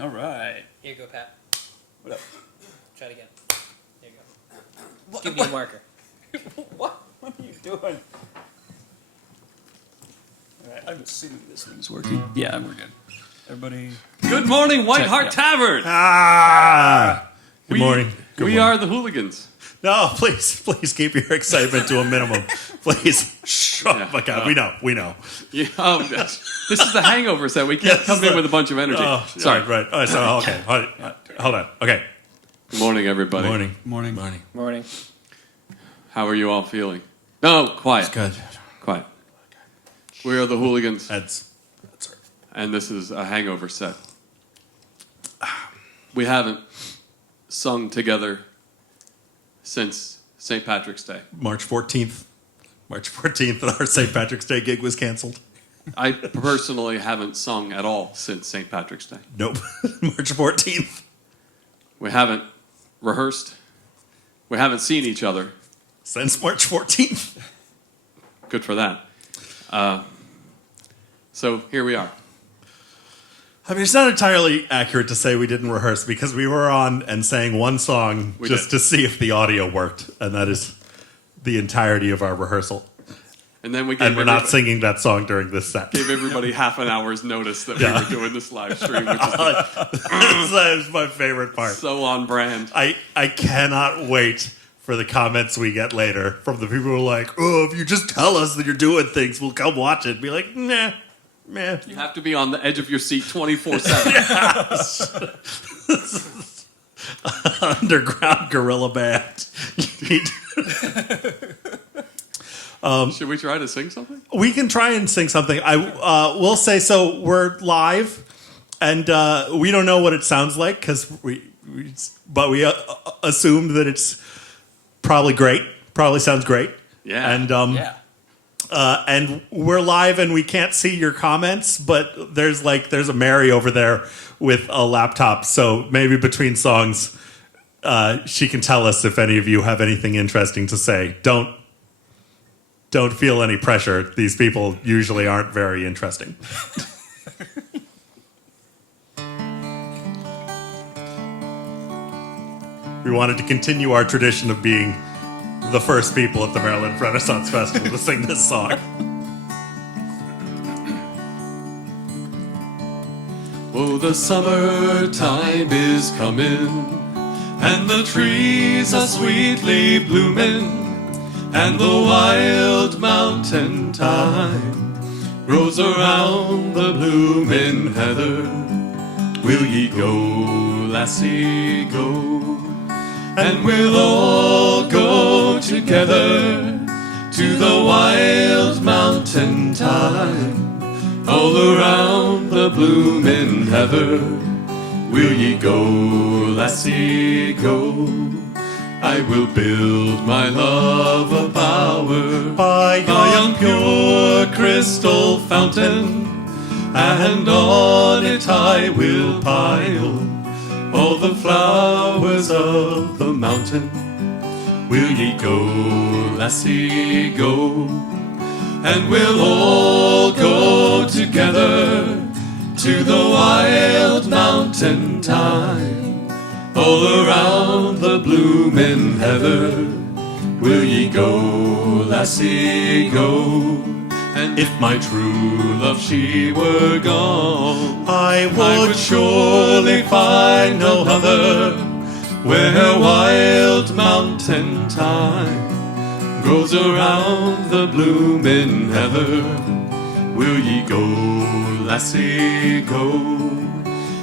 All right. Here you go, Pat. What up? Try it again. There you go. Give me a marker. What? What are you doing? All right, I'm assuming this thing's working. Yeah, we're good. Everybody. Good morning, White Hart yeah. Tavern. Good morning. Good we morning. are the Hooligans. No, please keep your excitement to a minimum. Please. Oh Yeah. my God, we know. Yeah, this is the hangover set. We can't come in with a bunch of energy. Oh, sorry, right. Oh, so, okay, hold on. Okay. Good morning, everybody. Morning. Morning. How are you all feeling? No, quiet. Good. Quiet. We are the Hooligans, That's right. and this is a hangover set. We haven't sung together since St. Patrick's Day. March 14th, our St. Patrick's Day gig was canceled. I personally haven't sung at all since St. Patrick's Day. Nope. March 14th. We haven't rehearsed. We haven't seen each other. Since March 14th. Good for that. So here we are. I mean, it's not entirely accurate to say we didn't rehearse because we were on and sang one song We just did. to see if the audio worked, and that is the entirety of our rehearsal. And then we gave And we're not everybody- singing that song during this set. gave everybody half an hour's notice that Yeah. we were doing this live stream, which is That is my favorite part. so on brand. I cannot wait for the comments we get later from the people who are like, oh, if you just tell us that you're doing things, we'll come watch it. Be like, nah, man. You have to be on the edge of your seat 24/7. Underground guerrilla band. Should we try to sing something? We can try and sing something. I will say, so we're live, and we don't know what it sounds like because we assumed that it's probably great. Probably sounds great. Yeah. And Yeah. and we're live, and we can't see your comments, but there's a Mary over there with a laptop, so maybe between songs, she can tell us if any of you have anything interesting to say. Don't feel any pressure. These people usually aren't very interesting. We wanted to continue our tradition of being the first people at the Maryland Renaissance Festival to sing this song. Oh, the summertime is coming, and the trees are sweetly blooming, and the wild mountain thyme grows around the blooming heather. Will ye go, lassie, go? And we'll all go together to the wild mountain thyme, all around the blooming heather. Will ye go, lassie, go? I will build my love a bower by yon pure crystal fountain, and on it I will pile all the flowers of the mountain. Will ye go, lassie, go? And we'll all go together to the wild mountain thyme, all around the blooming heather. Will ye go, lassie, go? And if my true love she were gone, I would surely find no other, where wild mountain thyme grows around the blooming heather. Will ye go, lassie, go?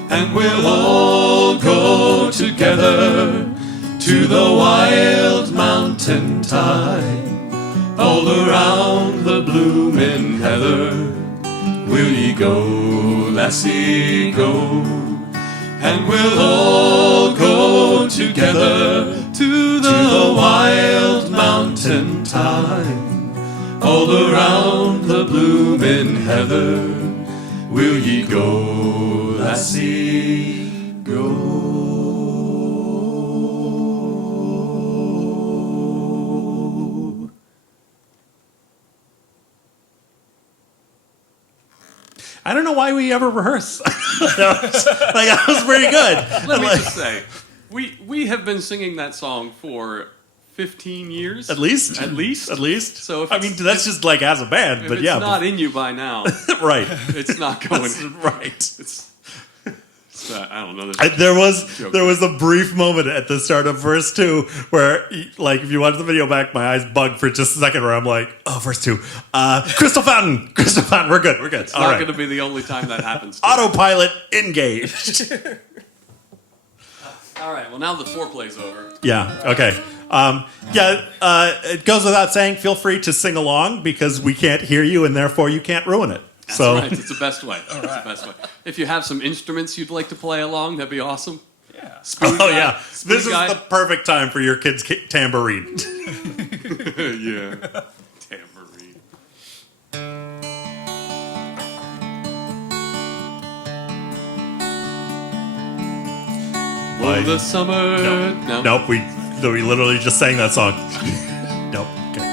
And we'll all go together to the wild mountain thyme, all around the blooming heather. Will ye go, lassie, go? And we'll all go together to the wild mountain thyme, all around the blooming heather. Will ye go, lassie, go? I don't know why we we ever rehearse? That was pretty good. Let me just say, we have been singing that song for 15 years. At least? At least? At least. So if I mean, that's just like as a band, If but it's yeah. not in you by now, Right. it's not going. Right. It's I don't know. There was a brief moment at the start of verse 2 where, like, if you watch the video back, my eyes bugged for just a second where I'm like, oh, verse 2. Crystal Fountain. Crystal Fountain. We're good. It's not going to be the only time that happens. Autopilot engaged. All right. Well, now the foreplay's over. Yeah. Okay. It goes without saying, feel free to sing along because we can't hear you and therefore you can't ruin it. That's So right. It's the best way. It's the best way. If you have some instruments you'd like to play along, that'd be awesome. Yeah. Spoon Oh guy- yeah, spoon this is guy. the perfect time for your kid's tambourine. Yeah. Tambourine. By- Oh, the summer. No. Nope, we literally just sang that song. Nope. Okay.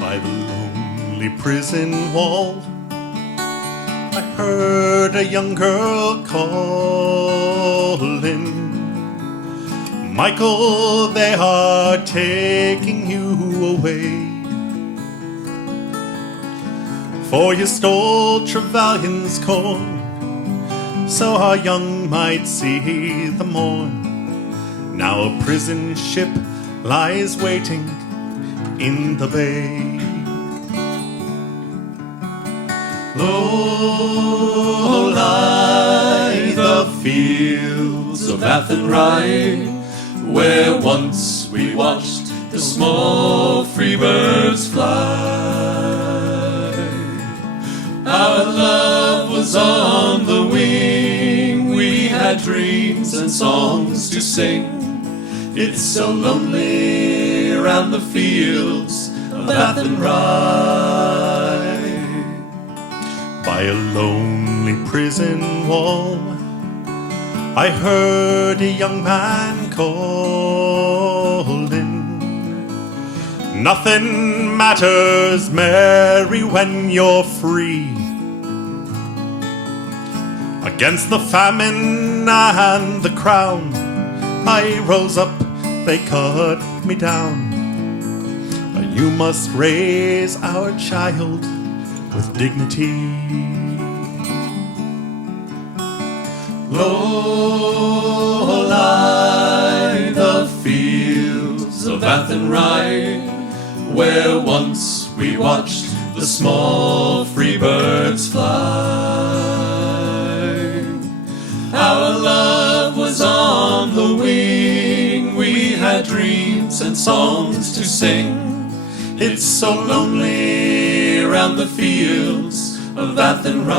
By the lonely prison wall, I heard a young girl calling. Michael, they are taking you away. For you stole Trevelyan's corn, so our young might see the morn. Now a prison ship lies waiting in the bay. Low lie the fields of Athenry, Where once we watched the small free birds fly. Our love was on the wing, we had dreams and songs to sing. It's so lonely round the fields of Athenry. by a lonely prison wall, I heard a young man calling. Nothing matters, Mary, when you're free. Against the famine and the crown, I rose up, they cut me down. You must raise our child with dignity. Low lie the fields of Athenry, where once we watched the small free birds fly. Our love was on the wing, we had dreams and songs to sing. It's so lonely round the fields of Athenry.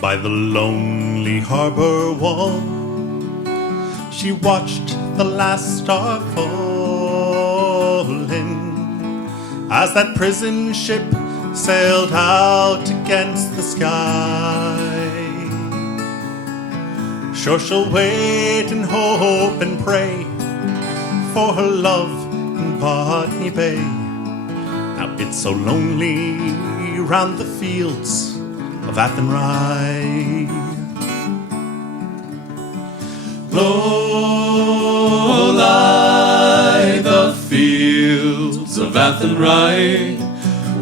By the lonely harbor wall, she watched the last star falling as that prison ship sailed out against the sky. Sure she'll wait and hope and pray for her love in Botany Bay. Now it's so lonely round the fields of Athenry. Low lie the fields of Athenry,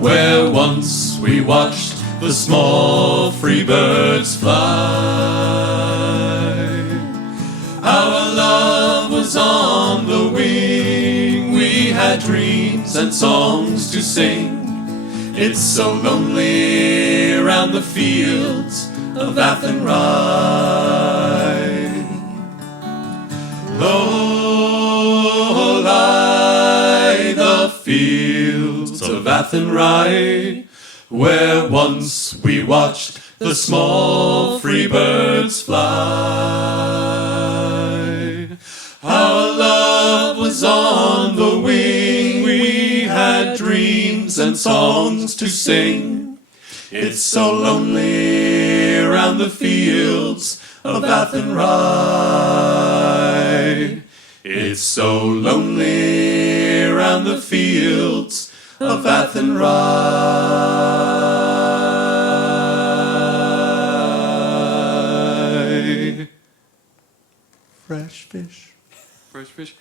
where once we watched the small free birds fly. Our love was on the wing, we had dreams and songs to sing. It's so lonely round the fields of Athenry. Low lie the of Athenry, where once we watched the small free birds fly. Our love was on the wing, we had dreams and songs to sing. It's so lonely around the fields of Athenry. It's so lonely around the fields of Athenry. Fresh fish. Fresh fish.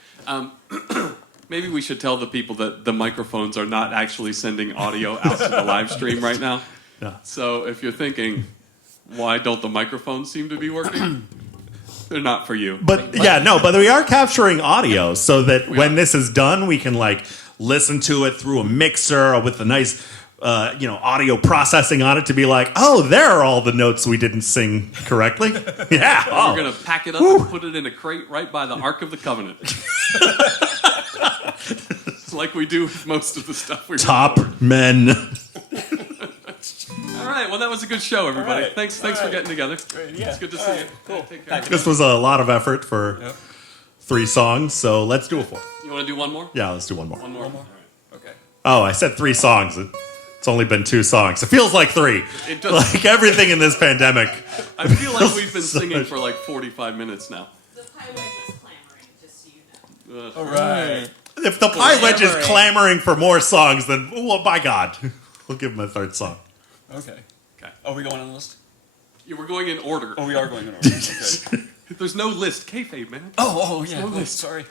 Maybe we should tell the people that the microphones are not actually sending audio out to the live stream right now. Yeah. So if you're thinking, why don't the microphones seem to be working? They're not for you. But we are capturing audio so that when this is done, we can like listen to it through a mixer or with a nice, audio processing on it to be like, oh, there are all the notes we didn't sing correctly. Yeah. We're going to pack it up and put it in a crate right by the Ark of the Covenant. It's like we do with most of the stuff we Top record. men. All right. Well, that was a good show, everybody. Right. Thanks for getting together. Great, yeah. It's good to All see right, you. cool. Take care. This was a lot of effort for 3 songs, so let's do a 4th. You want to do one more? Yeah, let's do one more. One more. One more? All right. Okay. Oh, I said 3 songs. It's only been 2 songs. It feels like 3. It does. Like everything in this pandemic. I feel like we've been singing for like 45 minutes now. The pie wedge is clamoring, just so you know. All right. If the Pie Wedge is Clamoring. clamoring for more songs, then, well, by God, we'll give him a 3rd song. Okay. Okay. Are we going on the list? Yeah, we're going in order. Oh, we are going in order. Okay. There's no list. Kayfabe, man. Oh, yeah. No Oh, list. sorry.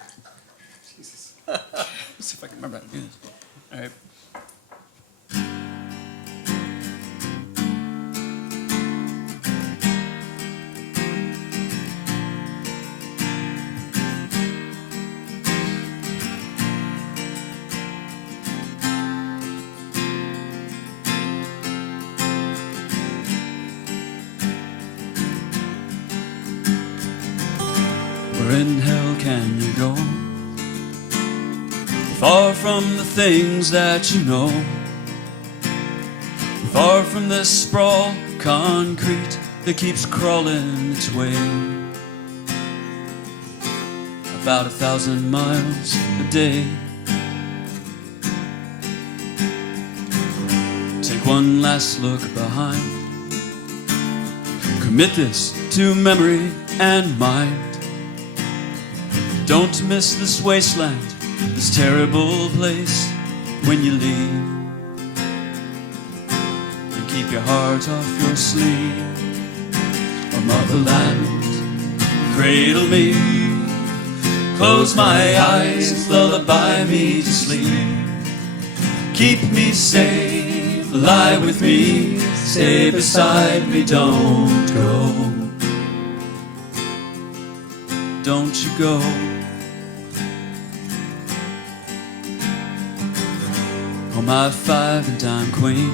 Jesus. Let's see if I can remember how to do this. All right. Where in hell can you go? Far from the things that you know. Far from this sprawl of concrete that keeps crawling its way. About 1,000 miles a day. Take one last look behind. Commit this to memory and mind. Don't miss this wasteland, this terrible place when you leave. And keep your heart off your sleeve. Oh, motherland, cradle me. Close my eyes, lullaby me to sleep. Keep me safe, lie with me. Stay beside me, don't go. Don't you go. Oh, my 5-and-dime queen,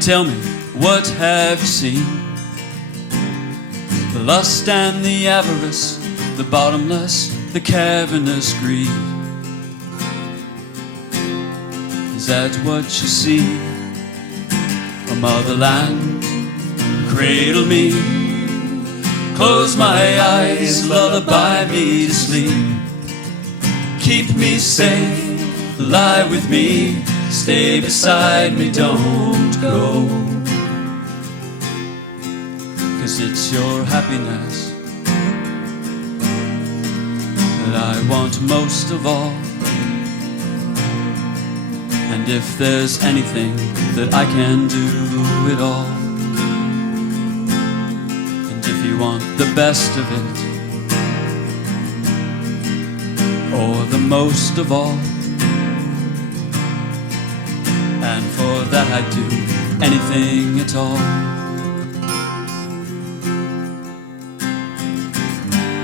tell me, what have you seen? The lust and the avarice, the bottomless, the cavernous greed. Is that what you see? Oh, motherland, cradle me. Close my eyes, lullaby me to sleep. Keep me safe, lie with me, stay beside me, don't go. 'Cause it's your happiness that I want most of all. And if there's anything that I can do at all, and if you want the best of it, or the most of all, and for that I'd do anything at all.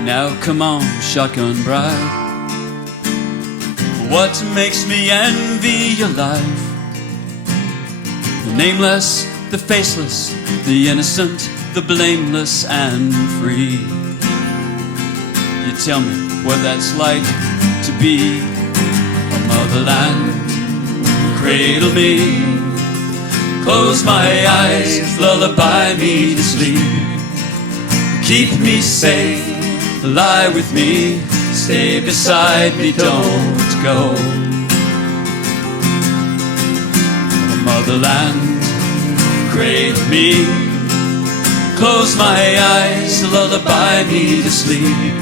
Now come on, shotgun bride, what makes me envy your life? The nameless, the faceless, the innocent, the blameless and free. You tell me what that's like to be a motherland, cradle me. Close my eyes, lullaby me to sleep. Keep me safe, lie with me, stay beside me, don't go. Motherland, cradle me. Close my eyes, lullaby me to sleep.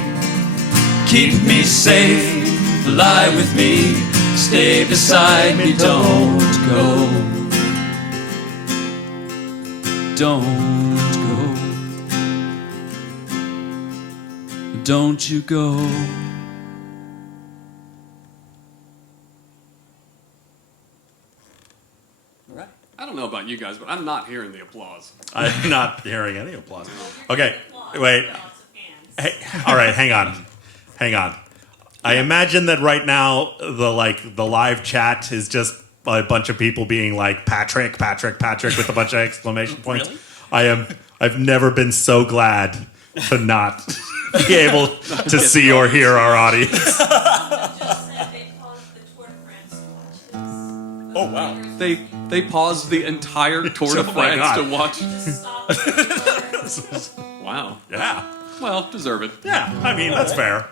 Keep me safe, lie with me, stay beside me, don't go. Don't go. Don't you go. I don't know about you guys, but I'm not hearing the applause. I'm not hearing any applause. Okay, Applause. wait. Lots of hands. Hey, all right, hang on. I imagine that right now the live chat is just a bunch of people being like Patrick with a bunch of exclamation points. Really? I've never been so glad to not be able to see or hear our audience. Just said they paused the Tour de France to watch this. Oh wow. They paused the entire Tour de Oh my France God. to watch. Stop the Wow. Yeah. Well, deserve it. Yeah. I mean, that's fair.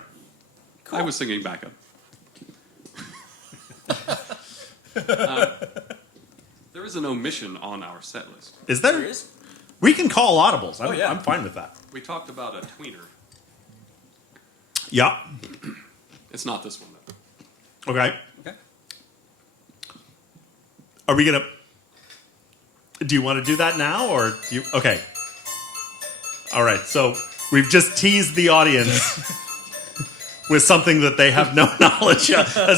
I was singing backup. There is an omission on our set list. Is there? There is? We can call audibles. Oh, yeah. I'm fine with that. We talked about a tweener. Yeah. It's not this one, though. Okay. Okay. Are we gonna? Do you want to do that now, or do you? Okay. All right. So we've just teased the audience with something that they have no knowledge of. I'm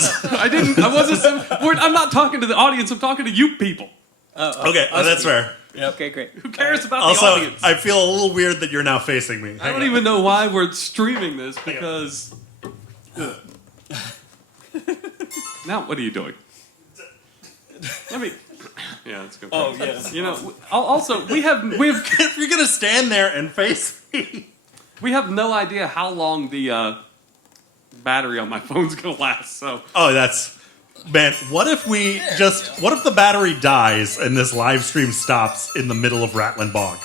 not talking to the audience. I'm talking to you people. Okay, that's fair. Okay, great. Who cares about the Also, audience? I feel a little weird that you're now facing me. I don't even know why we're streaming this because. Now, what are you doing? Let me. Yeah, let's go. Oh, yes. You know. Also, we have If you're gonna stand there and face me, we have no idea how long the battery on my phone's gonna last. So that's man. What if what if the battery dies and this live stream stops in the middle of Ratlin Bog?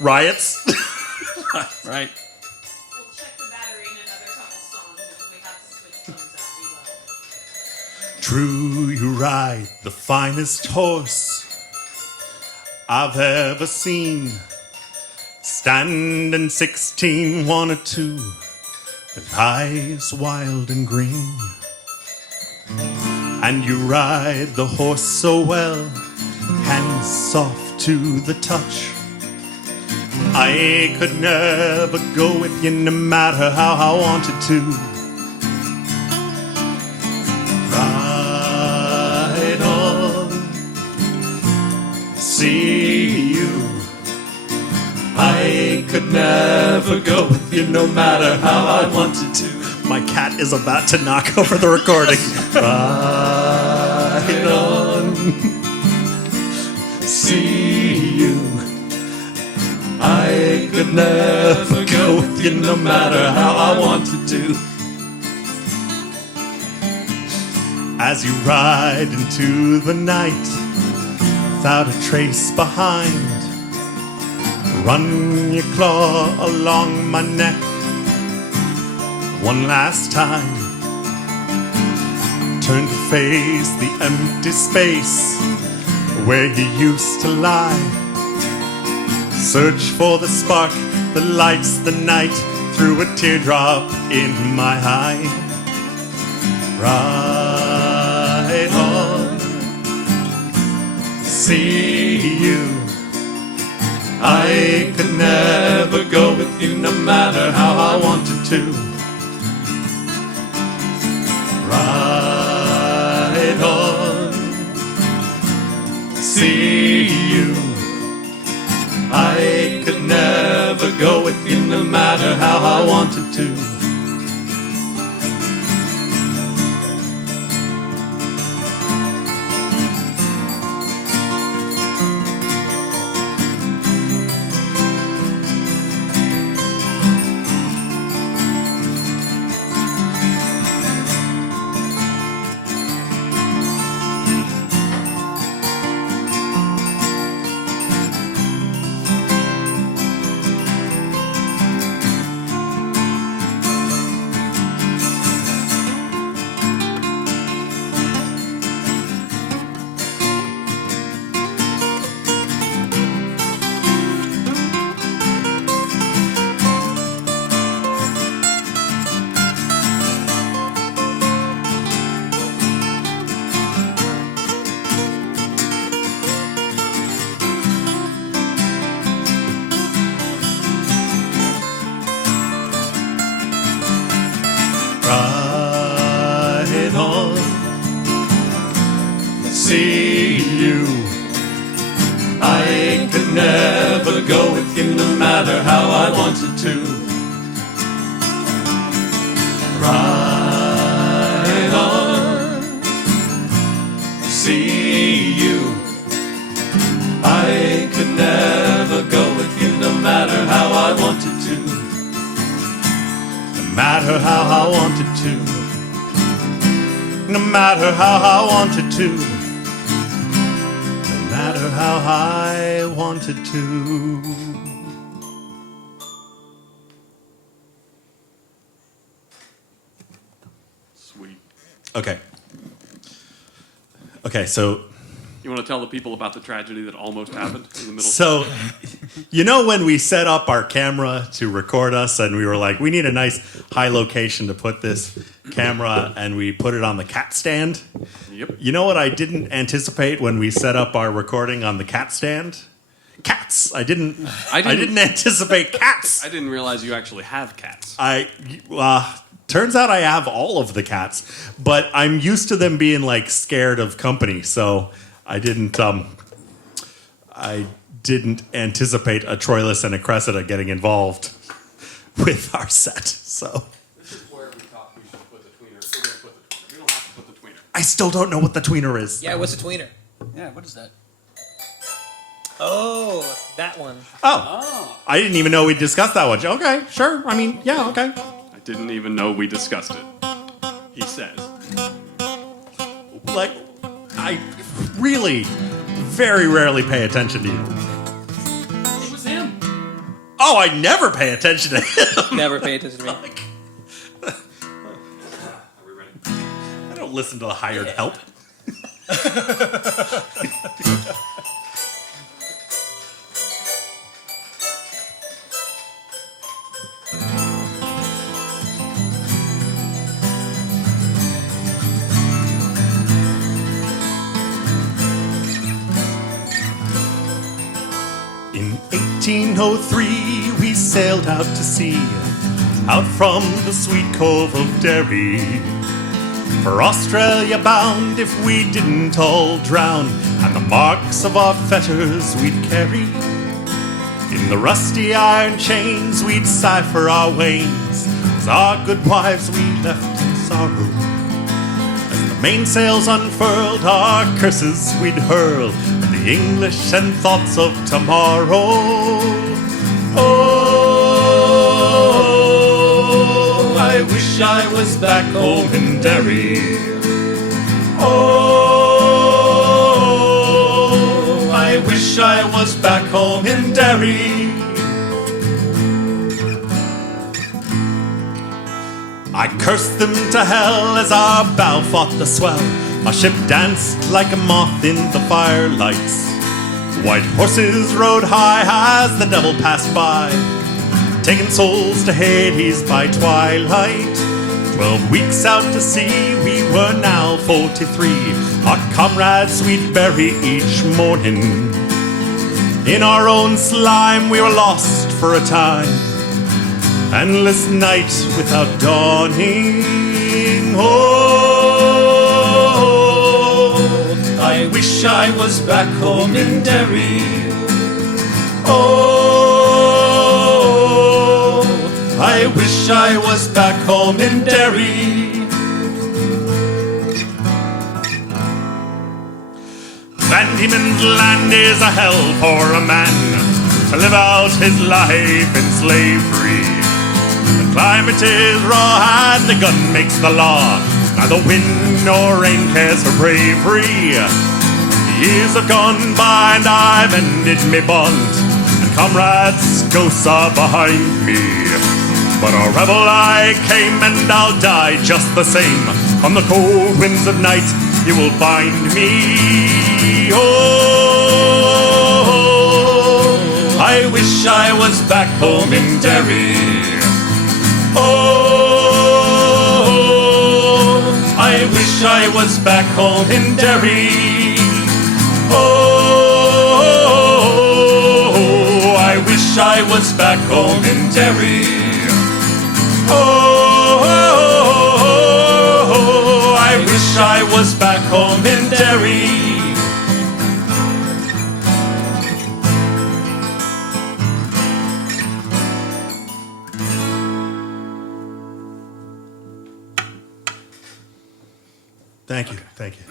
Riots? right. We'll check the battery in another couple songs if we have to switch phones out. We will. True, you ride the finest horse I've ever seen. Standing 16, 1 or 2, with eyes wild and green. And you ride the horse so well, hands soft to the touch. I could never go with you no matter how I wanted to. Ride on, see you. I could never go with you no matter how I wanted to. My cat is about to knock over the recording. Ride on, see you. I could never go with you no matter how I wanted to. As you ride into the night, without a trace behind, run your claw along my neck one last time. Turn to face the empty space where you used to lie. Search for the spark that lights the night through a teardrop in my eye. Ride on, see you. I could never go with you no matter how I wanted to. Ride on, see you. I could never go with you no matter how I wanted to. see you. I could never go with you no matter how I wanted to. Ride on, see you. I could never go with you no matter how I wanted to. No matter how I wanted to. No matter how I wanted to. No matter how I wanted to. Sweet. Okay. Okay, so You want to tell the people about the tragedy that almost happened in the middle? So, you know when we set up our camera to record us and we were like, we need a nice high location to put this camera, and we put it on the cat stand? Yep. You know what I didn't anticipate when we set up our recording on the cat stand? Cats. I didn't anticipate cats. I didn't realize you actually have cats. Turns out I have all of the cats, but I'm used to them being like scared of company, so I didn't anticipate a Troilus and a Cressida getting involved with our set. So This is where we thought we should put the tweener. We're going to put the tweener. We don't have to put the tweener. I still don't know what the tweener is. Yeah, what's a tweener? Yeah, what is that? Oh, that one. Oh, I didn't even know we discussed that one. Okay, sure. I mean, yeah, okay. I didn't even know we discussed it. He says. Like, I really very rarely pay attention to you. It was him. Oh, I never pay attention to him. Never pay attention to me. Like, Are we ready? I don't listen to the hired help. In 1803 we sailed out to sea, out from the sweet cove of Derry. For Australia bound if we didn't all drown, and the marks of our fetters we'd carry. In the rusty iron chains we'd cipher our wains, as our good wives we left in sorrow. As the mainsails unfurled, our curses we'd hurl at the English and thoughts of tomorrow. Oh, I wish I was back home in Derry. Oh, I wish I was back home in Derry. I cursed them to hell as our bow fought the swell. Our ship danced like a moth in the firelights. White horses rode high as the devil passed by, taking souls to Hades by twilight. 12 weeks out to sea, we were now 43. Our comrades we'd bury each morning. In our own slime we were lost for a time. Endless night without dawning. Oh, I wish I was back home in Derry. Oh, I wish I was back home in Derry. Van Diemen's Land is a hell for a man to live out his life in slavery. The climate is raw and the gun makes the law. Neither wind nor rain cares for bravery. The years have gone by and I've ended me bond, and comrades' ghosts are behind me. But a rebel I came and I'll die just the same. On the cold winds of night you will find me. Oh, I wish I was back home in Derry. Oh, I wish I was back home in Derry. Oh, I wish I was back home in Derry. Oh, I wish I was back home in Derry. Thank you.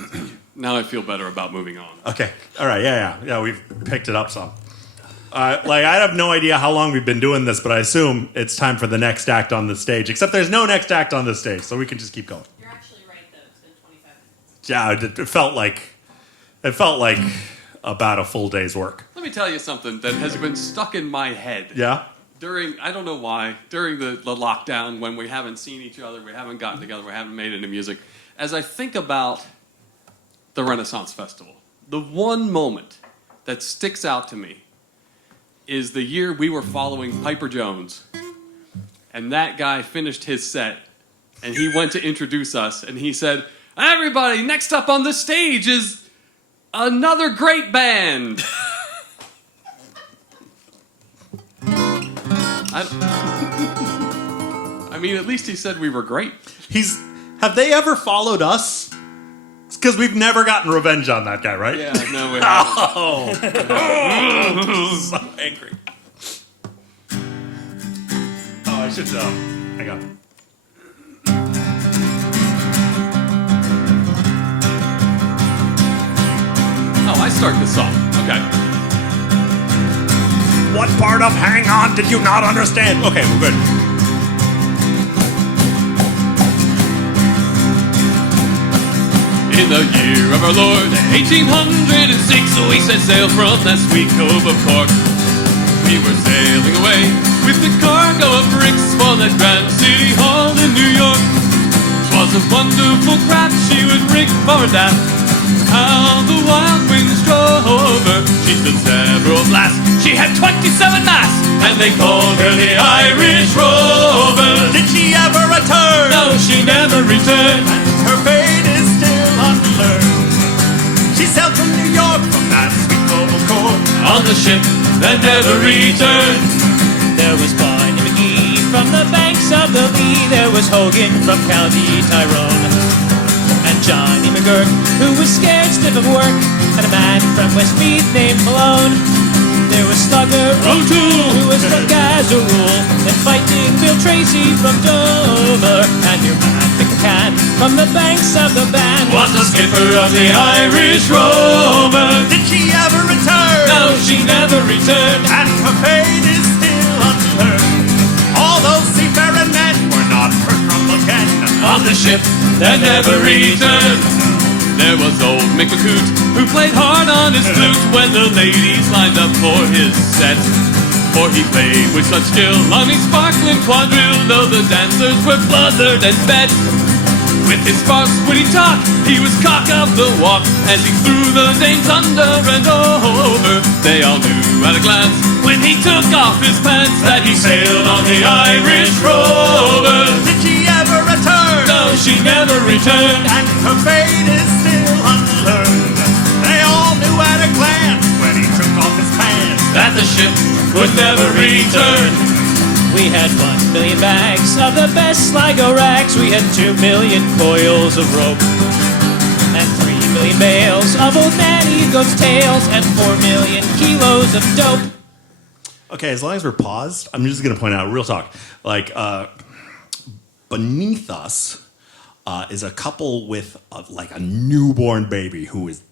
Now I feel better about moving on. Okay. All right. Yeah. We've picked it up some. I have no idea how long we've been doing this, but I assume it's time for the next act on the stage. Except there's no next act on the stage, so we can just keep going. You're actually right, though. It's been 25 minutes. Yeah, it felt like about a full day's work. Let me tell you something that has been stuck in my head. Yeah. I don't know why, during the lockdown when we haven't seen each other, we haven't gotten together, we haven't made any music, as I think about the Renaissance Festival, the one moment that sticks out to me is the year we were following Piper Jones, and that guy finished his set, and he went to introduce us, and he said, "Everybody, next up on the stage is another great band." I mean, at least he said we were great. Have they ever followed us? Because we've never gotten revenge on that guy, right? Yeah, no, we haven't. Oh, so angry. Oh, I should hang on. Oh, I start this song. Okay. What part of hang on did you not understand? Okay, we're good. In the year of our Lord, 1806, we set sail from that sweet cove of Cork. We were sailing away with the cargo of bricks for that grand city hall in New York. 'Twas a wonderful craft she was rigged for a daft. How the wild winds drove her. She stood several blasts. She had 27 masts, and they called her the Irish Rover. Did she ever return? No, she never returned. Her fate is still unlearned. She sailed from New York from that sweet cove of Cork On the ship that never returned. There was Barney McGee from the banks of the Lee. There was Hogan from County Tyrone. And Johnny McGurk, who was scared stiff of work. And a man from Westmeath named Malone. There was Slugger O'Toole, who was from Gazarule. And Fighting Bill Tracy from Dover. And your man McCann from the banks of the Bann was the skipper of the Irish Rover. Did she ever return? No, she never returned. And her fate is still unlearned. All those seafaring men were not heard from again. On the ship that never returned. There was old Mick McCoot, who played hard on his flute when the ladies lined up for his set. For he played with such skill on his sparkling quadrille, though the dancers were blooded and bet. With his sparse, witty talk, he was cock of the walk as he threw the dames under and over. They all knew at a glance when he took off his pants that he sailed on the Irish Rover. Did she ever return? No, she never returned. And her fate is still unlearned. They all knew at a glance when he took off his pants That the ship would never return. We had 1 million bags of the best Sligo rags. We had 2 million coils of rope. And 3 million bales of old nanny goat's tails. And 4 million kilos of dope. Okay, as long as we're paused, I'm just going to point out, real talk, beneath us is a couple with a newborn baby who is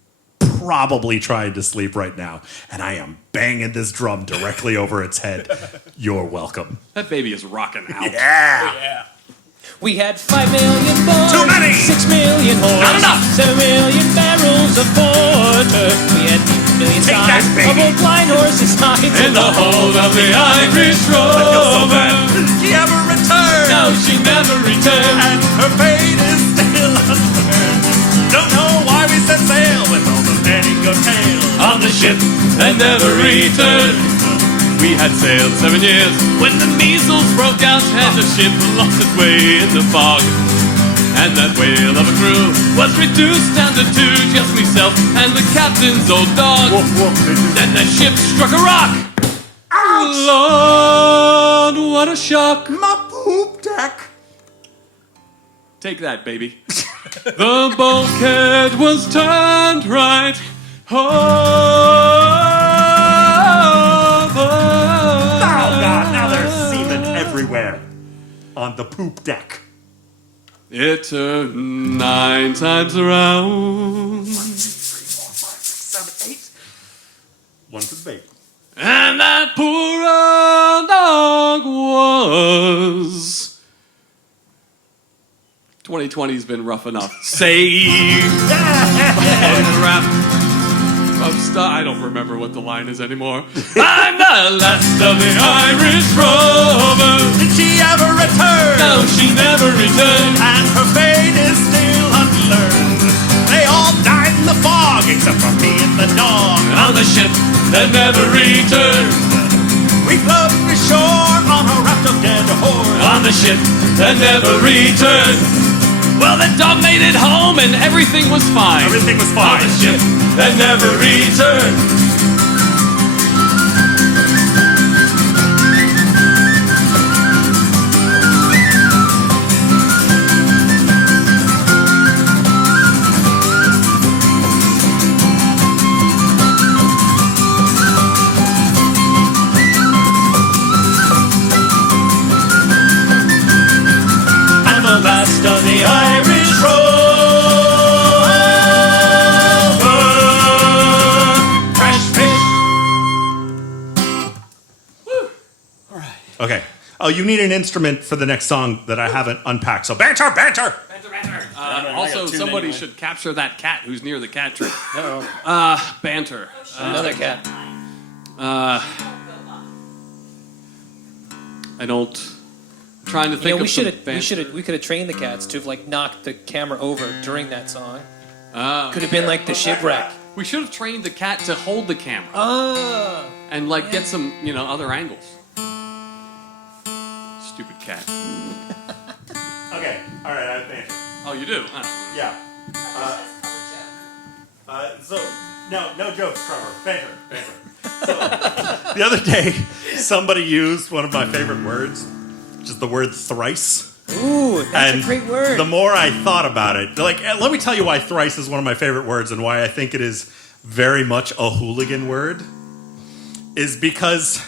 probably trying to sleep right now, and I am banging this drum directly over its head. You're welcome. That baby is rocking out. Yeah. We had 5 million boys, Too many! 6 million horse, Not enough! 7 million barrels of porter. We had 8 million Take that, sides baby! of old blind horses' hides. In the hold of the Irish Rover. Did she ever return? No, she never returned. And her fate is still unlearned. Don't know why we set sail with all the nanny goat tails. On the ship that never returned. We had sailed 7 years when the measles broke out and the ship lost its way in the fog. And that whale of a crew was reduced down to 2, just myself and the captain's old dog. Then the ship struck a rock. Lord, what a shock. My poop deck. Take that, baby. The bulkhead was turned right over. Oh, God, now there's semen everywhere on the poop deck. It turned 9 times around. 7, 8. One for the bait. And that poor old dog was... 2020's been rough enough. Saved by the rap of stuff. I don't remember what the line is anymore. I'm the last of the Irish rovers. Did she ever return? No, she never returned. And her fate is still unlearned. They all died in the fog, except for me and the dog. On the ship that never returned. We floated ashore on a raft of dead horse. On the ship that never returned. Well, the dog made it home and everything was fine. Everything was On fine. the ship that never returned. And the last of the Irish rover. Fresh fish. All right. Okay. Oh, you need an instrument for the next song that I haven't unpacked. So banter, banter. Also, somebody should capture that cat who's near the cat tree. Banter. Another cat. I don't. I'm trying to think of some banter. We could have trained the cats to have like knocked the camera over during that song. Ah. Could have been like the shipwreck. We should have trained the cat to hold the camera Oh. and like get some, other angles. Stupid cat. Okay. All right. I have banter. Oh, you do? Oh. Yeah. So no jokes, Trevor. Banter. So the other day, somebody used one of my favorite words, which is the word thrice. Ooh, that's And a great word. the more I thought about it, let me tell you why thrice is one of my favorite words and why I think it is very much a hooligan word. Is because,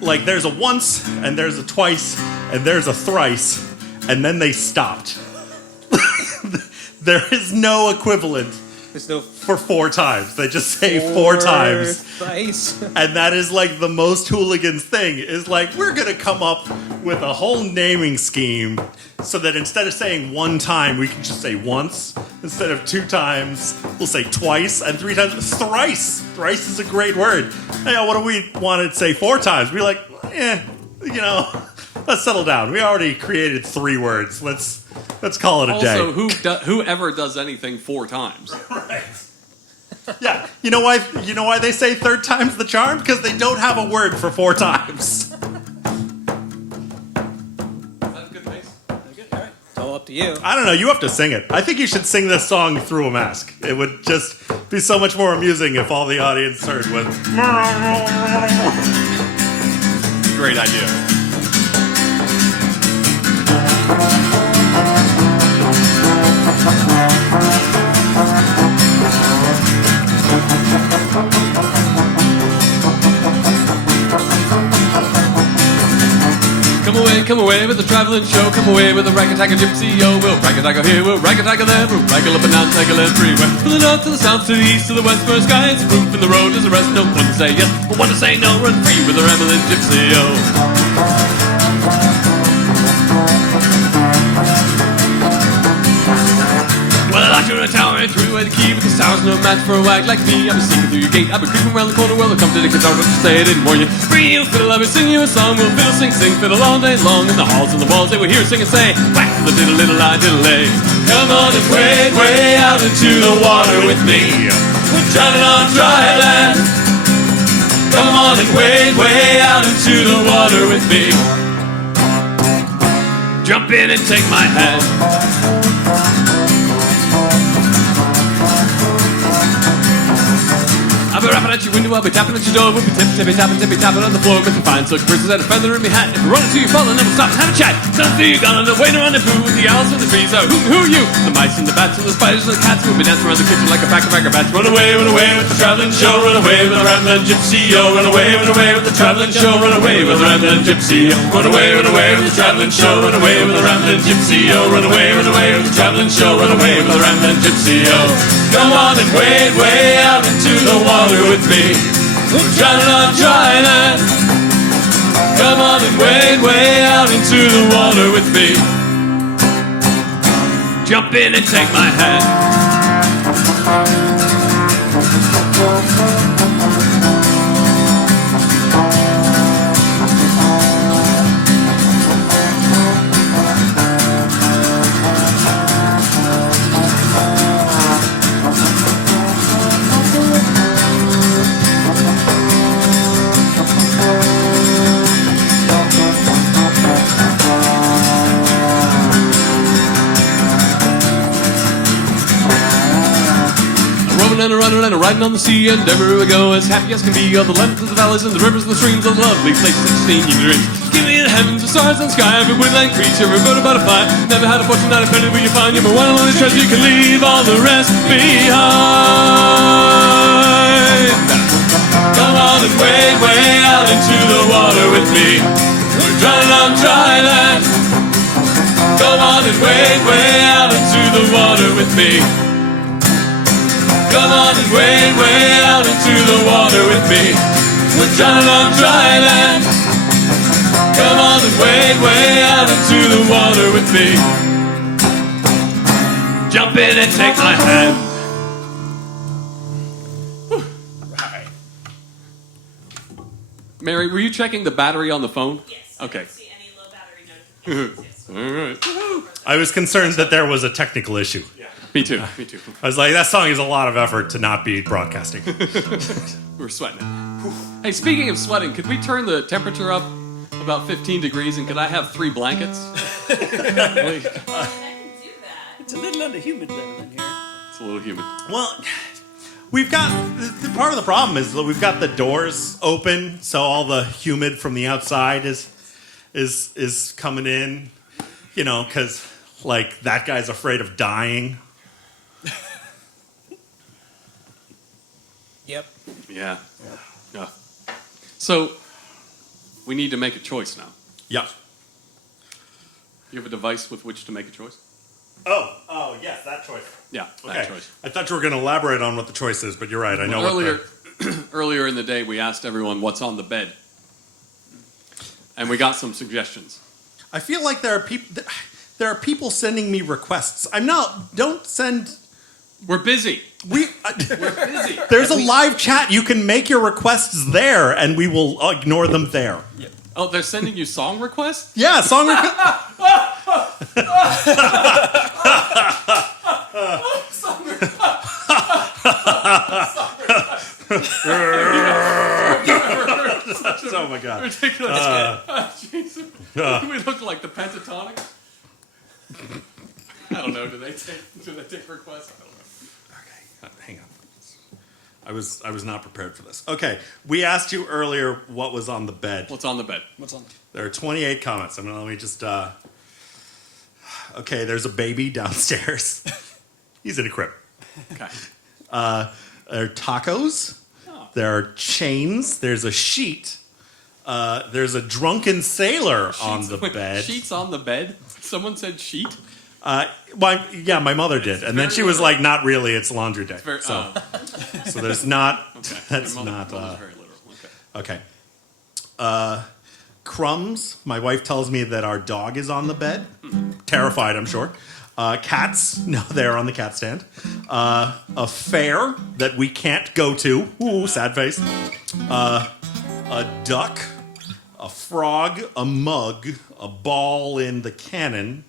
there's a once, and there's a twice, and there's a thrice, and then they stopped. There is no equivalent There's no for 4 times. They just say 4 times. Thrice. And that is the most hooligans thing is we're going to come up with a whole naming scheme so that instead of saying 1 time, we can just say once. Instead of 2 times, we'll say twice, and 3 times. Thrice. Thrice is a great word. Hey, what do we want to say 4 times? We're like, let's settle down. We already created 3 words. Let's call it a day. Also, whoever does anything 4 times? Right. Yeah. You know why they say 3rd time's the charm? Because they don't have a word for 4 times. Is that a good pace? It's all up to you. I don't know. You have to sing it. I think you should sing this song through a mask. It would just be so much more amusing if all the audience heard was. Great idea. Come away with the traveling show. Come away with a rag-a-tag gypsy, yo. We'll rag-a-tag here, we'll rag-a-tag there. We'll raggle up and down, taggle freeway. From the north to the south, to the east, to the west, for sky. It's proof in the road, there's a rest. No one to say yes, but one to say no. Run free with a rambling gypsy, yo. Well, I locked you in a tower and threw away the key, but the sound's no match for a wag like me. I've been sneaking through your gate, I've been creeping around the corner. Well, I'll come to the guitar, don't you say I didn't warn you. Bring you fiddle, I'll be singing you a song. We'll fiddle, sing, sing, fiddle all day long. In the halls and the walls, they will hear sing and say, whack the diddle, diddle, I diddle, lay. Come on and wade way out into the water with me. We're drowning on dry land. Come on and wade way out into the water with me. Jump in and take my hand. I'll be rapping tapping at your window, I'll be tapping at your door. We'll be tippy tapping on the floor. If you find silk purses and a feather in my hat, if you run into you fall, then we'll stop and have a chat. Something you gone on the way to rendezvous with the owls and the trees. Who are you? The mice and the bats and the spiders and the cats. We'll be dancing around the kitchen like a pack of acrobats. Run away with the traveling show. Run away with the rambling gypsy. Oh, run away with the traveling show. Run away with the rambling gypsy. Run away with the traveling show. Run away with the rambling gypsy. Oh, run away with the traveling show. Run away with the rambling gypsy. Oh, come on and wade way out into the water with me. We're drowning on dry land. Come on and wade way out into the water with me. Jump in and take my hand. And a running and a riding on the sea, and everywhere we go as happy as can be. All the lands and the valleys and the rivers and the streams, all the lovely places that you've seen in your dreams. Give me the heavens, the stars and sky, every woodland creature, every bird and butterfly. Never had a fortune, not a penny, will you find you're my one and only treasure. You can leave all the rest behind. Come on and wade way out into the water with me. We're drowning on dry land. Come on and wade way out into the water with me. Come on and wade way out into the water with me. We're drowning on dry land. Come on and wade way out into the water with me. Jump in and take my hand. Right. Mary, were you checking the battery on the phone? Yes. Okay. I don't see any low battery notifications. Yes. All right. I was concerned that there was a technical issue. Me too. Me too. I was like, that song is a lot of effort to not be broadcasting. We're sweating. Hey, speaking of sweating, could we turn the temperature up about 15 degrees, and could I have 3 blankets? Please. I can do that. It's a little under-humid level in here. It's a little humid. Well, we've got part of the problem is that we've got the doors open, so all the humid from the outside is coming in. You know, because like that guy's afraid of dying. Yep. Yeah. So, we need to make a choice now. Yeah. You have a device with which to make a choice? Oh, yes, that choice. Yeah, that Okay. choice. I thought you were going to elaborate on what the choice is, but you're right. I know Earlier, earlier in the day, we asked everyone what's on the bed, and we got some suggestions. I feel like there are people sending me requests. Don't send. We're busy. We're busy. There's a live chat. You can make your requests there, and we will ignore them there. Oh, they're sending you song requests? Yeah, song request. Oh my god. Ridiculous. Jesus. We look like the Pentatonics. I don't know. Do they take requests? I don't know. Okay, hang on. I was not prepared for this. Okay, we asked you earlier what was on the bed. What's on the bed? What's on? There are 28 comments. I mean, let me just. Okay, there's a baby downstairs. He's in a crib. Okay. There are tacos. Oh. There are chains. There's a sheet. There's a drunken sailor on the bed. Sheets on the bed? Someone said sheet? My mother did, and then she was like, "Not really. It's laundry day." So there's not. Okay. That's Your mother- not. mother's very literal. Okay. Crumbs. My wife tells me that our dog is on the bed. Terrified, I'm sure. Cats. No, they're on the cat stand. A fair that we can't go to. Ooh, sad face. A duck. A frog. A mug. A ball in the cannon.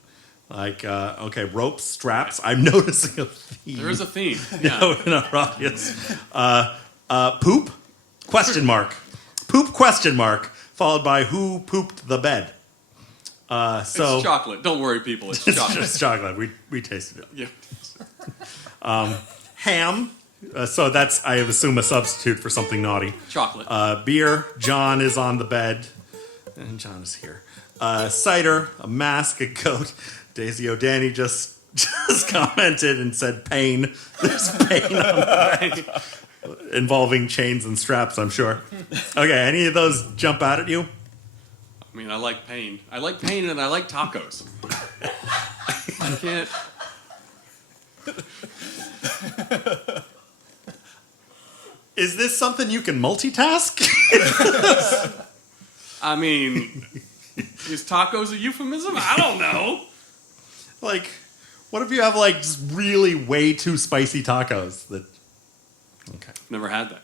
Like, ropes, straps. I'm noticing a theme. There is a theme. Yeah. No, in our audience. Poop? Question mark. Poop? Question mark. Followed by who pooped the bed. It's chocolate. Don't worry, people. It's It's chocolate. just chocolate. We tasted it. Yeah. Ham. So that's, I assume, a substitute for something naughty. Chocolate. Beer, John is on the bed. And John is here. Cider, a mask, a coat. Daisy O'Danny just commented and said pain. There's pain on the bed. Involving chains and straps, I'm sure. Okay, any of those jump out at you? I mean, I like pain. I like pain and I like tacos. I can't. Is this something you can multitask? I mean, is tacos a euphemism? I don't know. Like, what if you have like just really way too spicy tacos? That okay. Never had that.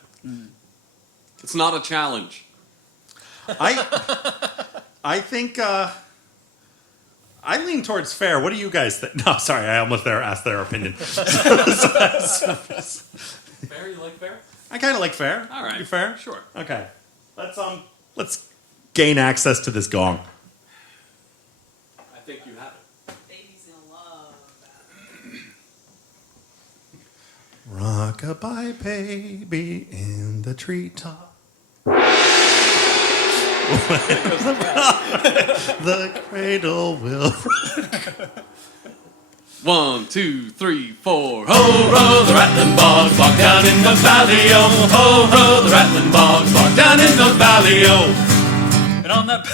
It's not a challenge. I think I lean towards fair. What do you guys think? No, sorry, I almost asked their opinion. Fair? You like fair? I kind of like fair. All right. You fair? Sure. Okay. Let's gain access to this gong. I think you have it. Baby's gonna love that. Rock-a-bye baby in the treetop. The cradle will. 1, 2, 3, 4. Ho, row the rattling bog down in the valley, oh. Ho, row the rattling bog down in the valley, oh. And on that,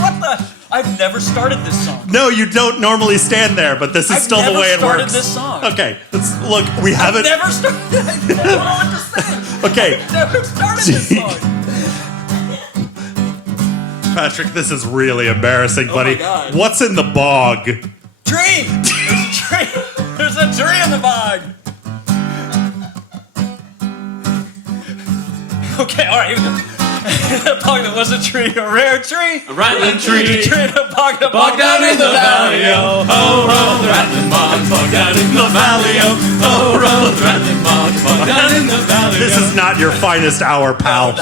what the? I've never started this song. No, you don't normally stand there, but this is I've still the never way it started works. this song. Okay, look, we haven't. Never started. I don't know what to say. Okay, Never started this song. Patrick, this is really embarrassing, buddy. my God. What's in the bog? Tree. There's a tree. There's a tree in the bog. Okay, all right. A bog that was a tree, a rare tree. A rattling tree. A tree in a bog Down in the valley, oh. Ho, row the rattling bog down in the valley, oh. Ho, row the rattling bog down in the valley, This is not your finest hour, pal.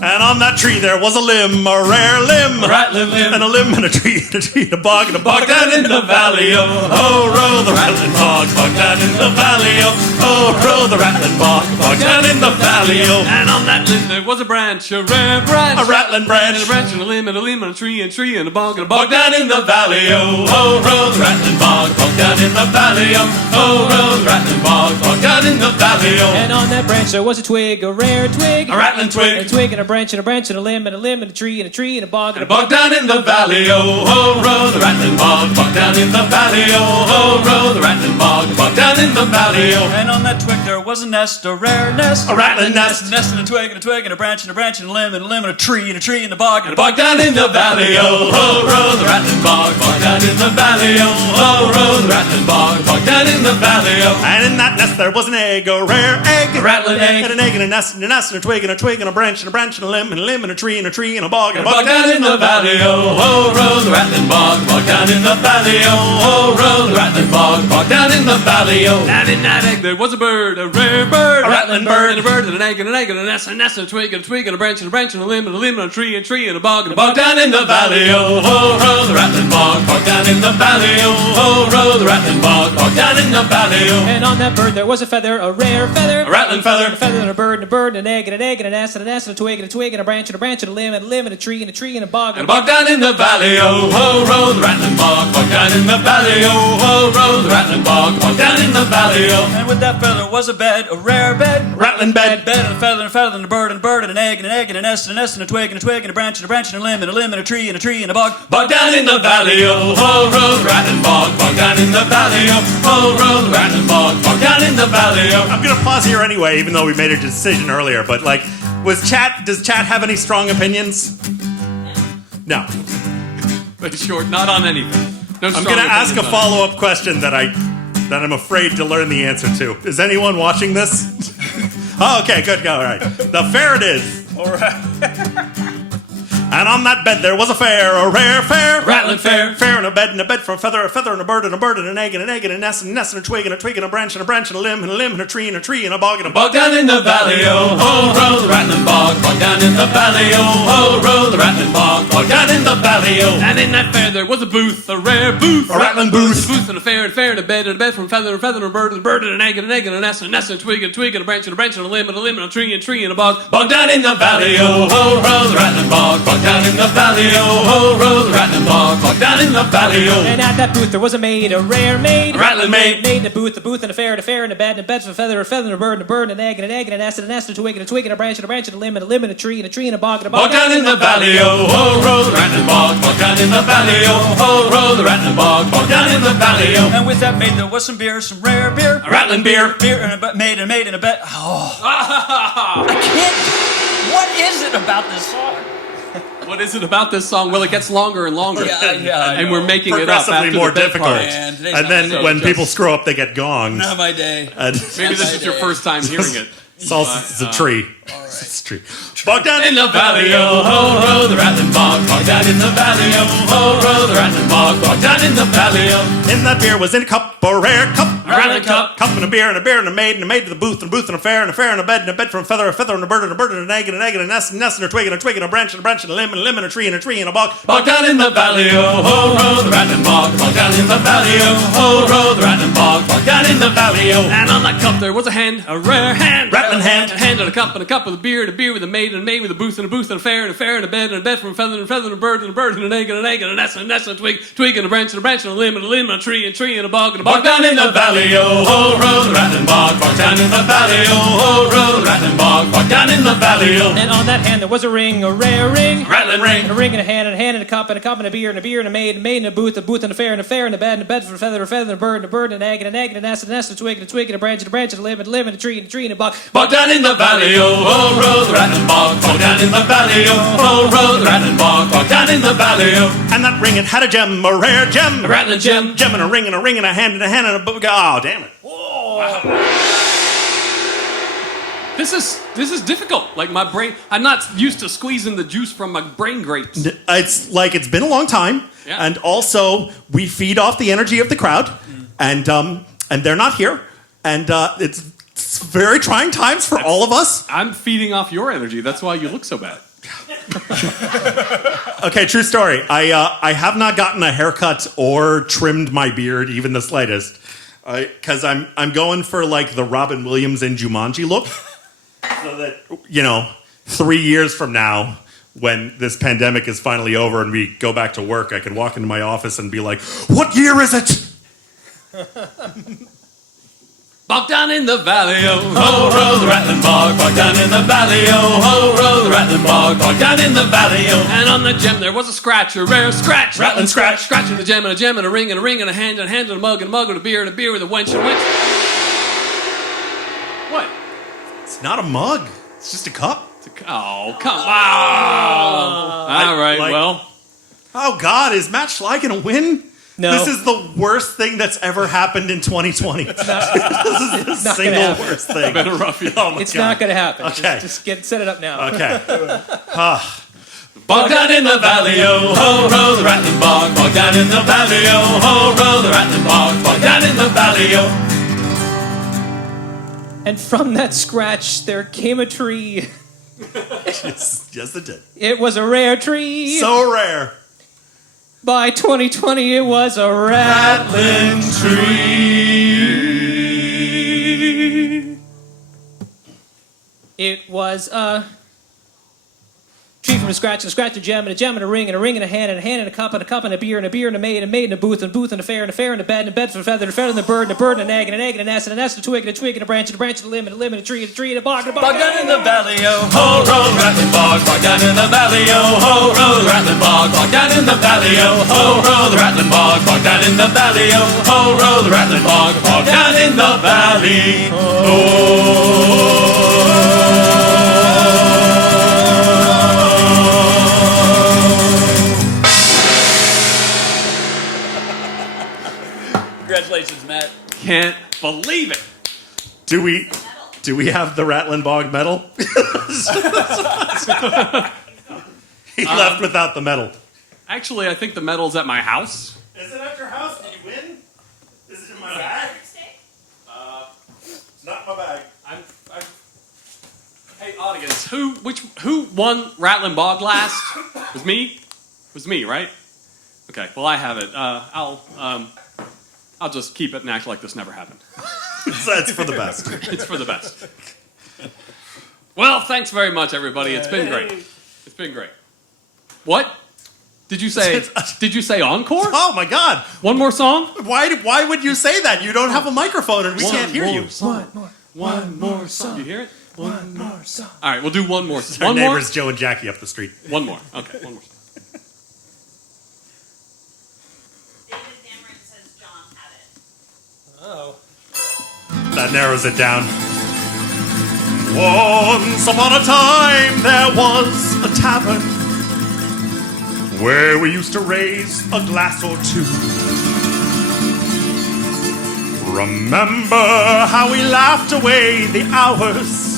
And on that tree there was a limb, a rare limb. A rattling limb. And a limb and a tree, and a tree, and a bog, and a bog down in the valley, oh. Ho, row the rattling bog down in the valley, oh. Ho, row the rattling bog down in the valley, oh. And on that limb there was a branch, a rare branch. A rattling branch. And a branch and a limb and a limb and a tree and a bog down in the valley, oh. Ho, row the rattling bog down in the valley, oh. Ho, row the rattling bog down in the valley, oh. And on that branch there was a twig, a rare twig. A rattling twig. A twig and a branch and a branch and a limb and a limb and a tree and a bog And a bog down in the valley, oh. Ho, row the rattling bog down in the valley, oh. Ho, row the rattling bog down in the valley, oh. And on that twig there was a nest, a rare nest. A rattling nest. A nest and a twig and a twig and a branch and a branch and a limb and a limb and a tree and a bog And a bog down in the valley, oh. Ho, row the rattling bog down in the valley, oh. Ho, row the rattling bog down in the valley, oh. And in that nest there was an egg, a rare egg. A rattling egg. And an egg and a nest and a nest and a twig and a twig and a branch and a branch and a limb and a limb and a tree and a bog and a bog down in the valley, oh. Ho, row the rattling bog down in the valley, oh. Ho, row the rattling bog down in the valley, oh. And in that egg there was a bird, a rare bird. A rattling bird. And a bird and an egg and an egg and a nest and a twig and a twig and a branch and a branch and a limb and a limb and a tree and a bog down in the valley, oh. Ho, row the rattling bog down in the valley, oh. Ho, row the rattling bog down in the valley, oh. And on that bird there was a feather, a rare feather. A rattling feather. And a feather and a bird and an egg and an egg and a nest and a twig and a branch and a branch and a limb and a tree and a bog And a bog down in the valley, oh. Ho, row the rattling bog down in the valley, oh. Ho, row the rattling bog down in the valley, oh. And with that feather was a bed, a rare bed. rattling bed. Bed and a feather and a bird and an egg and a nest and a twig and a branch and a limb and a limb and a tree and a bog down in the valley, oh. Ho, row the rattling bog down in the valley, oh. Ho, row the rattling bog down in the valley, oh. I'm gonna pause here anyway, even though we made a decision earlier. But like, does chat have any strong opinions? No. Very short, not on anything. No I'm strong gonna ask a opinions on follow-up question that I'm afraid to learn the answer to. Is anyone watching this? Oh, okay, good, go. All right. The fair it is. All right. And on that bed there was a fair, a rare fair. Rattling fair. Fair in a bed for a feather and a bird and an egg and a nest and a twig and a branch and a limb and a limb and a tree and a bog and a Bog down in the valley, oh, ho, roll the rattling bog. Bog down in the valley, oh, ho, roll the rattling bog. Bog down in the valley, oh. And in that fair there was a booth, a rare booth. A rattling booth. A booth and a fair and a bed from a feather and a bird and an egg and a nest and a twig and a branch and a limb and a tree and a bog. Bog down in the valley, oh, ho, roll the rattling bog. Bog down in the valley, oh, ho, roll the rattling bog. Bog down in the valley, oh. And at that booth there was a maid, a rare maid. A rattling maid. Maid in a booth and a fair and a bed from a feather and a bird and an egg and a nest and a twig and a branch and a limb and a tree and a bog and a bog. Bog down in the valley, oh, ho, roll the rattling bog. Bog down in the valley, oh, ho, roll the rattling bog. Bog down in the valley, oh. And with that maid there was some beer, some rare beer. A rattling beer. Beer and a maid in a bed. Oh. I can't. What is it about this song? What is it about this song? Well, it gets longer and longer. Yeah, and we're making it up progressively after more the bed difficult. part. Man, today's And not then my when day. people screw up, they get gonged. Not my day. And Maybe this is your first time hearing it. it's also it's a tree. It's a tree. Bog down In the valley, oh, ho, roll the rattling bog. Bog down in the valley, oh, ho, roll the rattling bog. Bog down in the valley, oh. In that beer was in a cup, a rare cup. A rattling cup. Cup and a beer and a maid to the booth and a fair and a bed from a feather and a bird and an egg and a nest and a twig and a branch and a limb and a tree and a bog. Bog down in the valley, oh, ho, roll the rattling bog. Bog down in the valley, oh, ho, roll the rattling bog. Bog down in the valley, oh. And on that cup there was a hand, a rare hand. Rattling hand. A hand and a cup with a beer with a maid with a booth and a fair and a bed from a feather and a bird and an egg and a nest and a twig and a branch and a limb and a tree and a bog and a Bog down in the valley, oh, ho, roll the rattling bog. Bog down in the valley, oh, ho, roll the rattling bog. Bog down in the valley, oh. And on that hand there was a ring, a rare ring. Rattling ring. And a ring and a hand and a cup and a beer and a maid and a booth and a fair and a bed for a feather and a bird and an egg and a nest and a twig and a branch and a limb and a tree and a bog. Bog down in the valley, oh, ho, roll the rattling bog. Bog down in the valley, oh, ho, roll the rattling bog. Bog down in the valley, oh. And that ring it had a gem, a rare gem. A rattling gem. Gem and a ring and a hand and a book. Oh, damn it. This is difficult. Like my brain, I'm not used to squeezing the juice from my brain grapes. It's like it's been a long time, Yeah. and also we feed off the energy of the crowd, and they're not here, and it's very trying times for all of us. I'm feeding off your energy. That's why you look so bad. Okay, true story. I have not gotten a haircut or trimmed my beard even the slightest, because I'm going for like the Robin Williams in Jumanji look, so that 3 years from now, when this pandemic is finally over and we go back to work, I can walk into my office and be like, "What year is it?" Bog down in the valley, oh, ho, roll the rattling bog. Bog down in the valley, oh, ho, roll the rattling bog. Bog down in the valley, oh. And on the gem there was a scratch, a rare scratch. Rattling scratch. Scratching the gem and a ring and a hand and a mug and a beer with a wench and a wench. What? It's not a mug. It's just a cup. Oh, come on. All right, like- well. Oh God, is Matt Schley gonna win? No. This is the worst thing that's ever happened in 2020. This is the not gonna single happen. worst thing. Been a rough year. Oh my It's God. not going to happen. Okay. Just set it up now. Okay. Bog down in the valley, oh, ho, roll the rattling bog. Bog down in the valley, oh, ho, roll the rattling bog. Bog down in the valley, oh. And from that scratch there came a tree. Yes, it did. It was a rare tree. So rare. By 2020 it was a rattling Tree. It was a tree from a scratch and a gem and a ring and a hand and a cup and a beer and a maid and a booth and a fair and a bed for a feather and a bird and an egg and a nest and a twig and a branch and a limb and a tree and a bog and a bog. Bog down in the valley, oh, ho, roll the rattling bog. Bog down in the valley, oh, ho, roll the rattling bog. Bog down in the valley, oh, ho, roll the rattling bog. Bog down in the valley, oh, ho, roll the rattling bog. Bog down in the valley, Congratulations, Matt. Can't believe it. Do we have the Rattling Bog medal? He left without the medal. Actually, I think the medal's at my house. Is it at your house? Did you win? Is it in my bag? It's not in my bag. Hey, audience, who won Rattling Bog last? Was me? Was me, right? Okay, well I have it. I'll just keep it and act like this never happened. That's for the best. It's for the best. Well, thanks very much, everybody. It's been great. It's been great. What? Did you say? Did you say encore? Oh my God! One more song? Why would you say that? You don't have a microphone and we can't hear you. One more song. You hear it? One more song. All right, we'll do one more. Our One more. neighbors Joe and Jackie up the street. One more. Okay, one more. David Dameron says John had it. Oh. That narrows it down. Once upon a time there was a tavern where we used to raise a glass or two. Remember how we laughed away the hours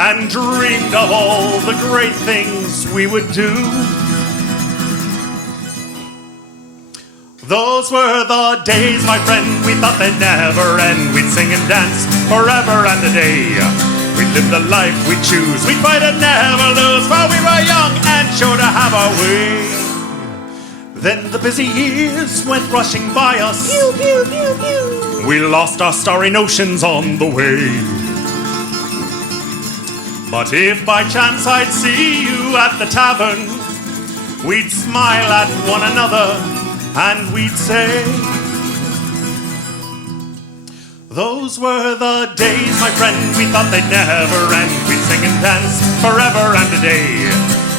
and dreamed of all the great things we would do. Those were the days, my friend, we thought they'd never end. We'd sing and dance forever and a day. We'd live the life we choose, we'd fight and never lose, for we were young and sure to have our way. Then the busy years went rushing by us. Pew, pew, pew, pew. We lost our starry notions on the way. But if by chance I'd see you at the tavern, we'd smile at one another and we'd say, those were the days, my friend, we thought they'd never end. We'd sing and dance forever and a day.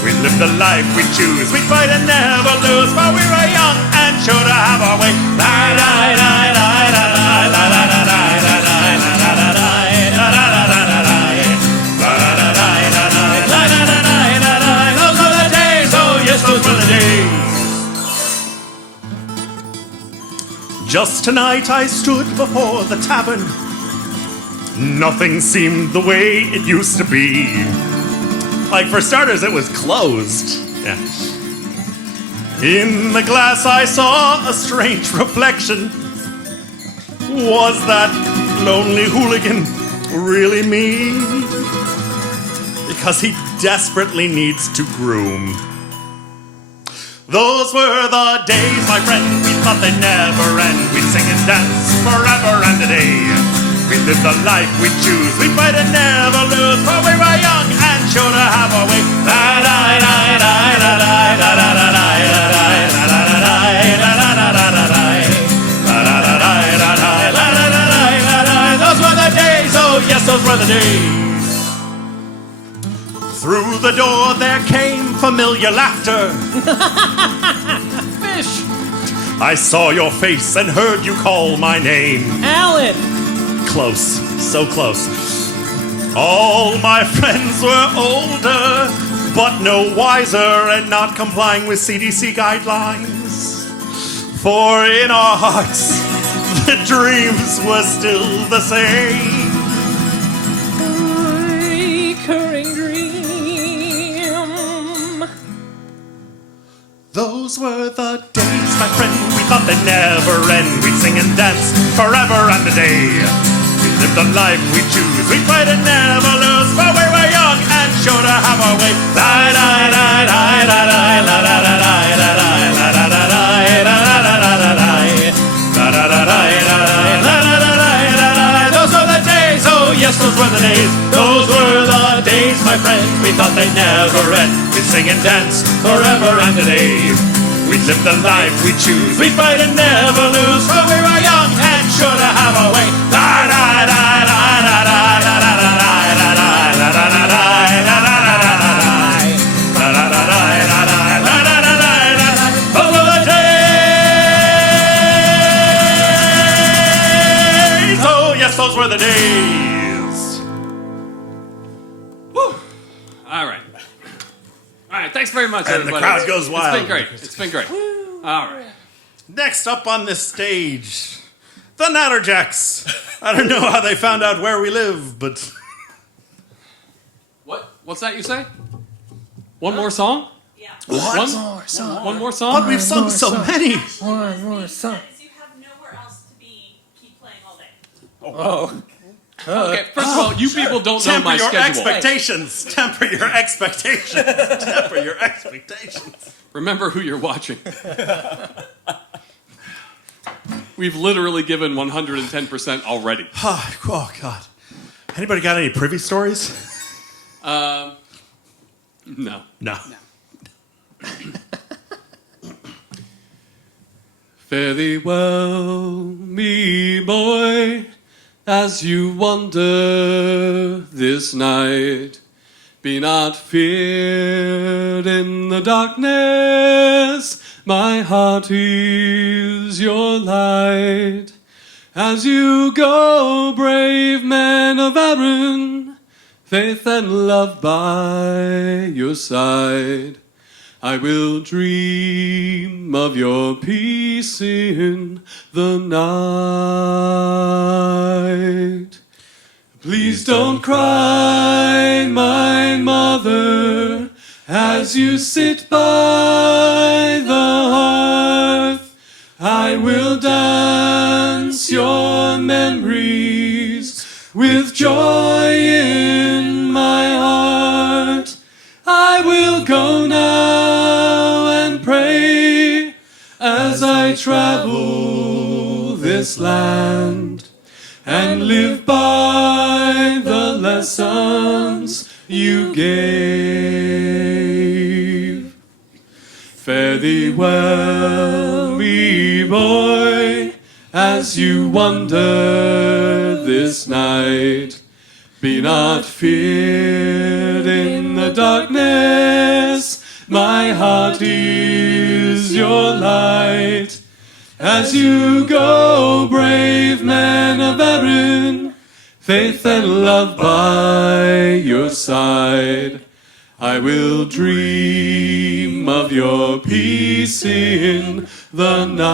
We'd live the life we choose, we'd fight and never lose, for we were young and sure to have our way. Those were the days, oh yes, those were the days. Just tonight I stood before the tavern. Nothing seemed the way it used to be. Like, for starters, it was closed. Yeah. In the glass I saw a strange reflection. Was that lonely hooligan really me? Because he desperately needs to groom. Those were the days, my friend, we thought they'd never end. We'd sing and dance forever and a day. We'd live the life we choose, we'd fight and never lose, for we were young and sure to have our way. Those were the days, oh yes, those were the days. Through the door there came familiar laughter. Fish! I saw your face and heard you call my name. Alan! Close, so close. All my friends were older, but no wiser and not complying with CDC guidelines. For in our hearts, the dreams were still the same. Recurring dream. Those were the days, my friend, we thought they'd never end. We'd sing and dance forever and a day. We'd live the life we choose, we'd fight and never lose, for we were young and sure to have our way. Those were the days, oh yes, those were the days. Those were the days, my friend, we thought they'd never end. We'd sing and dance forever and a day. We'd live the life we choose, we'd fight and never lose, for we were young and sure to have our way. Those were the days, oh yes, those were the days. Woo. All right. All right, thanks very much, And the everybody. crowd goes wild. It's been great. It's been great. All right. Next up on this stage, the Natterjacks. I don't know how they found out where we live, but What's that you say? One more song? Yeah. What? One more song? But we've sung so many. One more song. You have nowhere else to be. Keep playing all day. Okay, first of all, you people don't know Temper my your schedule. expectations. Temper your expectations. Temper your expectations. Remember who you're watching. We've literally given 110% already. Oh, God. Anybody got any privy stories? No. No. Fare thee well, me boy, as you wander this night. Be not feared in the darkness, my heart is your light. As you go, brave men of Erin, faith and love by your side. I will dream of your peace in the night. Please don't cry, my mother, as you sit by the hearth. I will dance your memories with joy in my heart. I will go now and pray as I travel this land and live by the lessons you gave. Fare thee well, me boy, as you wander this night. Be not feared in the darkness, my heart is your light. As you go, brave men of Erin, faith and love by your side. I will dream of your peace in the night.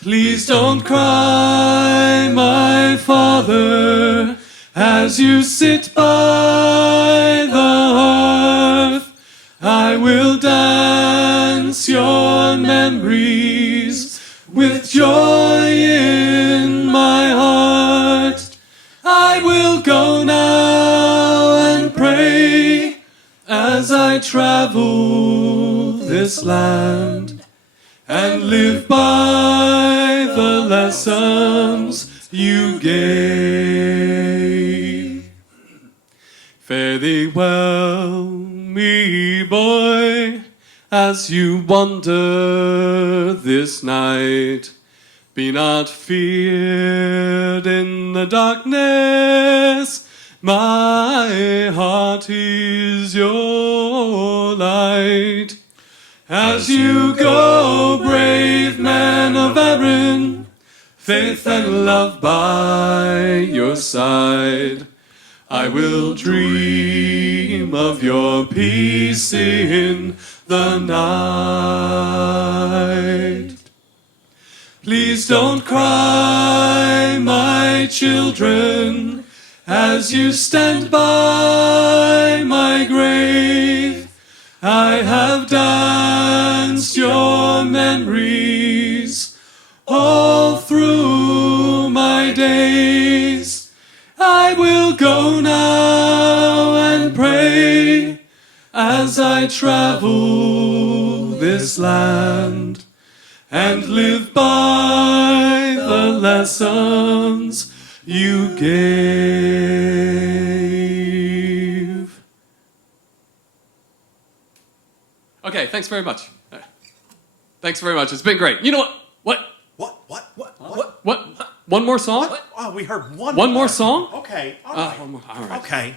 Please don't cry, my father, as you sit by the hearth. I will dance your memories with joy in my heart. I will go now and pray as I travel this land and live by the lessons you gave. Fare thee well, me boy, as you wander this night. Be not feared in the darkness, my heart is your light. As you go, brave men of Erin, faith and love by your side. I will dream of your peace in the night. Please don't cry, my children, as you stand by my grave. I have danced your memories all through my days. I will go now and pray as I travel this land and live by the lessons you gave. Okay, thanks very much. Thanks very much. It's been great. You know what? What? One more song? What? Oh, we heard one more song? Okay. All right. One more. All right. Okay.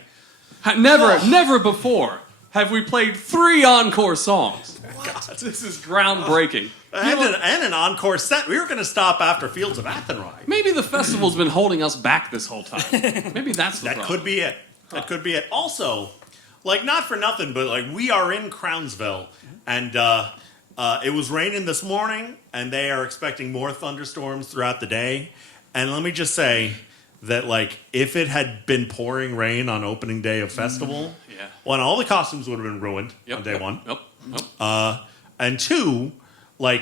Never before have we played 3 encore songs. God. This is groundbreaking. And an encore set. We were going to stop after Fields of Athenry. Maybe the festival's been holding us back this whole time. Maybe that's the That problem. could be it. That could be it. Also, like, not for nothing, but like, we are in Crownsville, and it was raining this morning, and they are expecting more thunderstorms throughout the day. And let me just say that, like, if it had been pouring rain on opening day of festival, Yeah. One, all the costumes would have been ruined on day one. Yep. And two, like,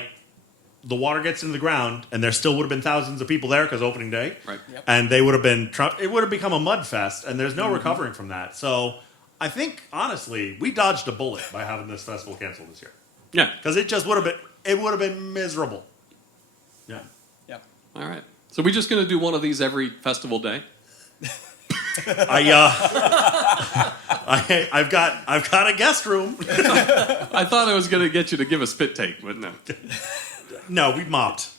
the water gets into the ground, and there still would have been thousands of people there because opening day. Right. Yep. And they would have been, it would have become a mud fest, and there's no recovering from that. So I think, honestly, we dodged a bullet by having this festival canceled this year. Yeah. Because it just would have been miserable. Yeah. Yep. All right. So we're just going to do one of these every festival day? I've got a guest room. I thought I was going to get you to give a spit take, but no. No, we mopped.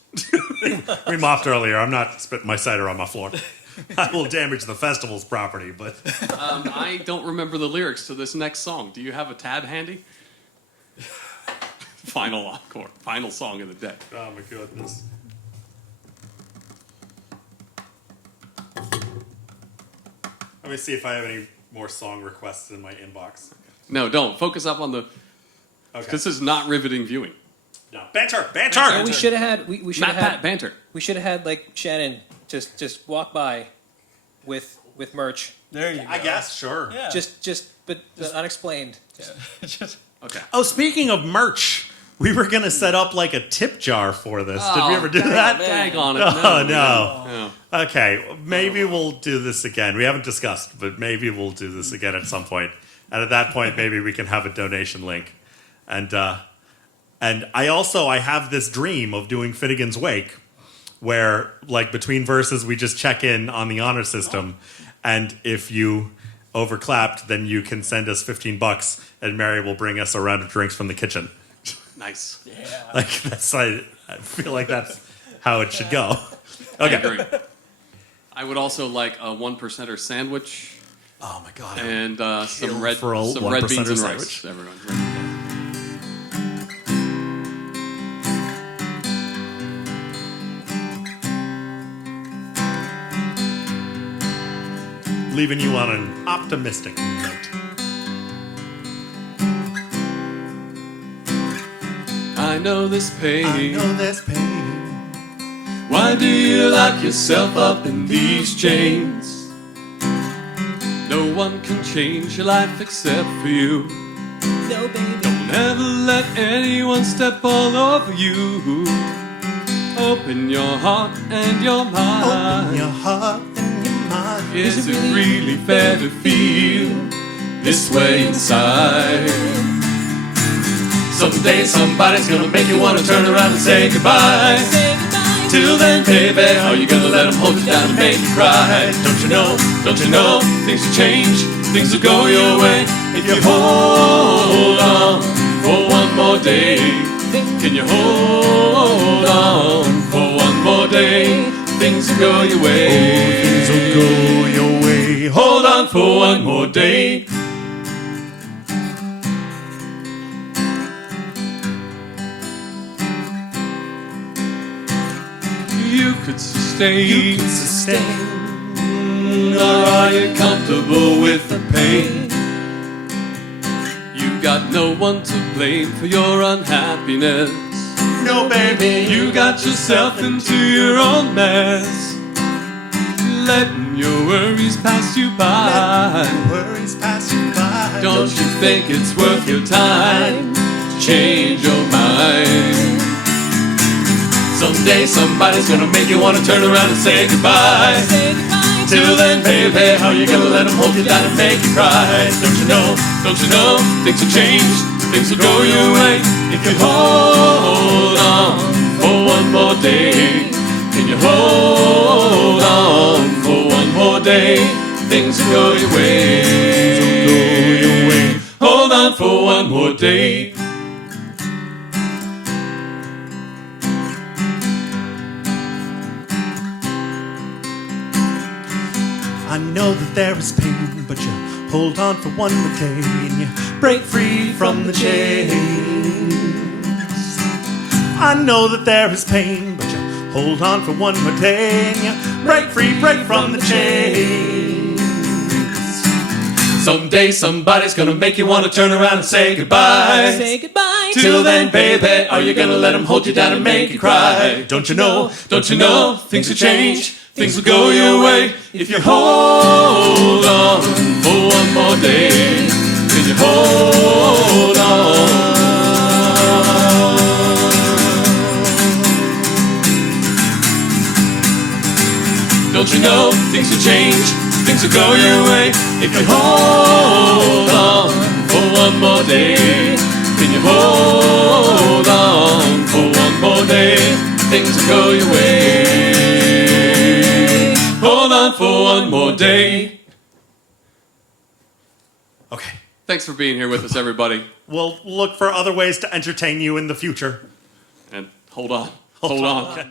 We mopped earlier. I'm not spitting my cider on my floor. I will damage the festival's property, but I don't remember the lyrics to this next song. Do you have a tab handy? Final encore. Final song of the day. oh my goodness. Let me see if I have any more song requests in my inbox. No, don't. Focus up on the... Okay. This is not riveting viewing. No. Banter. And we should have had we should Matt have Pat had banter. we should have had like Shannon just walk by with merch. There you go. I guess, sure. Yeah. But unexplained. Just Okay. Oh, speaking of merch, we were going to set up like a tip jar for this. Did we ever do that? Dag on it. Oh, we no. didn't. Okay, maybe we'll do this again. We haven't discussed, but maybe we'll do this again at some point. And at that point, maybe we can have a donation link. And I have this dream of doing Finnegan's Wake, where like between verses we just check in on the honor system, and if you overclapped, then you can send us $15, and Mary will bring us a round of drinks from the kitchen. Nice. Like I feel like that's how it should go. I Okay. agree. I would also like a 1% sandwich Oh my god. and some red for a beans 1% and sandwich. rice. Everyone's ready. Leaving you on an optimistic note. I know this pain. I know there's pain. Why do you lock yourself up in these chains? No one can change your life except for you. No, baby. Don't ever let anyone step all over you. Open your heart and your mind. Open your heart and your mind. Is it really fair to feel this way inside? Someday somebody's gonna make you wanna turn around and say goodbye. Till then, baby, how you gonna let them hold you down and make you cry? Don't you know, things will change, things will go your way. If you hold on for one more day, can you hold on for one more day? Things will go your way. Things will go your way. Hold on for one more day. You could sustain, or are you comfortable with the pain? You got no one to blame for your unhappiness. No, baby. You got yourself into your own mess, letting your worries pass you by. Worries pass you by. Don't you think it's worth your time to change your mind? Someday somebody's gonna make you wanna turn around and say goodbye. Till then, baby, how you gonna let them hold you down and make you cry? Don't you know, things will change, things will go your way. If you hold on for one more day, can you hold on for one more day? Things will go your way. Hold on for one more day. I know that there is pain, but you hold on for one more day and you break free from the chains. I know that there is pain, but you hold on for one more day and you break from the chains. Someday somebody's gonna make you wanna turn around and say goodbye. Say goodbye. Till then, baby, are you gonna let them hold you down and make you cry? Don't you know, things will change, things will go your way. If you hold on for one more day, hold on. Don't you know things will change, things will go your way if you hold on for one more day. Can you hold on for one more day? Things will go your way. Hold on for one more day. Okay. Thanks for being here with us, everybody. We'll look for other ways to entertain you in the future. And hold on. Hold on. Okay.